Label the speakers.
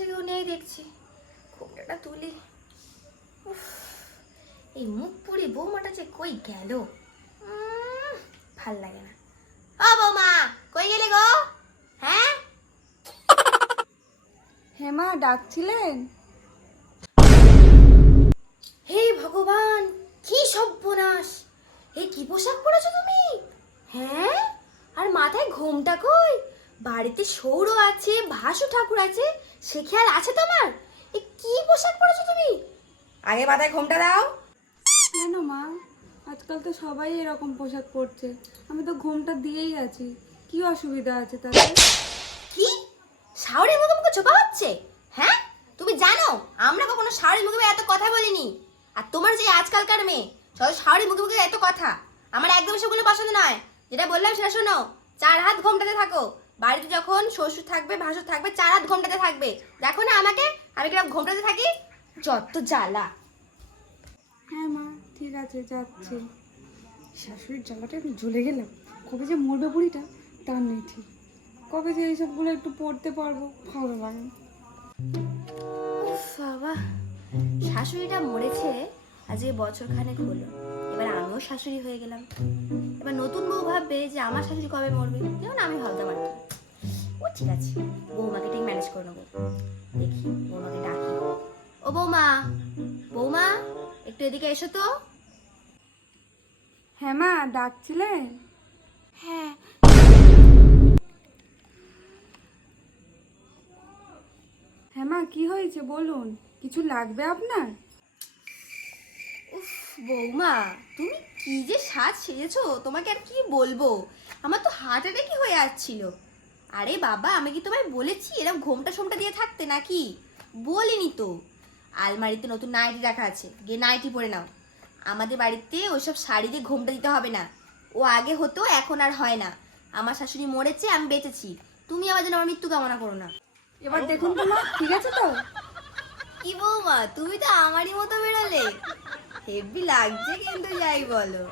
Speaker 1: আশেপাশে কেউ নেই দেখছি। তুলি। এই মুখ পুরি বৌমাটা যে কই গেল? ভালো লাগে না। ও বৌমা কই গেলে গো? হ্যাঁ?
Speaker 2: হেমা ডাকছিলেন?
Speaker 1: হে ভগবান কি সর্বনাশ! এই কি পোশাক পরেছো তুমি? হ্যাঁ? আর মাথায় ঘোমটা কই? বাড়িতে সৌর আছে ভাসু ঠাকুর আছে সে খেয়াল আছে তোমার? এ কি পোশাক পরেছো তুমি? আগে মাথায় ঘোমটা দাও।
Speaker 2: কেন মা আজকাল তো সবাই এরকম পোশাক পরছে। আমি তো ঘুমটা দিয়েই আছি। কি অসুবিধা আছে তাতে?
Speaker 1: কি? শাওরের মুখে মুখে চোপা হচ্ছে? হ্যাঁ? তুমি জানো আমরা কখনো শাওরের মুখে মুখে এত কথা বলিনি। আর তোমার যে আজকালকার মেয়ে সব শাওরের মুখে মুখে এত কথা। আমার একদম সেগুলো পছন্দ নয়। যেটা বললাম সেটা শোনো। চার হাত ঘোমটাতে থাকো। বাড়িতে যখন শ্বশুর থাকবে ভাসুর থাকবে চার হাত ঘোমটাতে থাকবে। দেখো না আমাকে? আমি কীরকম ঘোমটাতে থাকি? যত জ্বালা।
Speaker 2: হ্যাঁ মা ঠিক আছে যাচ্ছি। শাশুড়ির জ্বালাটা একটু জ্বলে গেলাম। কবে যে মরবে বুড়িটা তার নেই ঠিক। কবে যে এইসবগুলো একটু পড়তে পারব ভালো লাগে
Speaker 1: বাবা শাশুড়িটা মরেছে আজকে বছর খানেক হলো। আমিও শাশুড়ি হয়ে গেলাম। এবার নতুন বউ ভাববে যে আমার শাশুড়ি কবে মরবে? যেমন আমি ভাবতাম আর কি। ও ঠিক আছে বৌমাকে ঠিক ম্যানেজ করে নেব। দেখি বৌমাকে ডাকি। ও বৌমা বৌমা একটু এদিকে এসো তো।
Speaker 2: হ্যাঁ মা ডাকছিলেন
Speaker 1: হ্যাঁ।
Speaker 2: হ্যাঁ মা কি হয়েছে বলুন? কিছু লাগবে আপনার?
Speaker 1: বৌমা তুমি কি যে সাজ সেজেছো তোমাকে আর কি বলব? আমার তো হার্ট অ্যাটাকই হয়ে যাচ্ছিল আরে বাবা আমি কি তোমায় বলেছি এরকম ঘোমটা সোমটা দিয়ে থাকতে নাকি? বলিনি তো। আলমারিতে নতুন নাইটি রাখা আছে গিয়ে নাইটি পরে নাও। আমাদের বাড়িতে ওইসব শাড়ি দিয়ে ঘোমটা দিতে হবে না। ও আগে হতো এখন আর হয় না। আমার শাশুড়ি মরেছে আমি বেঁচেছি। তুমি আমার জন্য আমার মৃত্যু কামনা করো না।
Speaker 2: এবার দেখুন তো মা ঠিক আছে তো?
Speaker 1: কি বৌমা তুমি তো আমারই মতো বেরোলে হেভি লাগছে কিন্তু যাই বলো।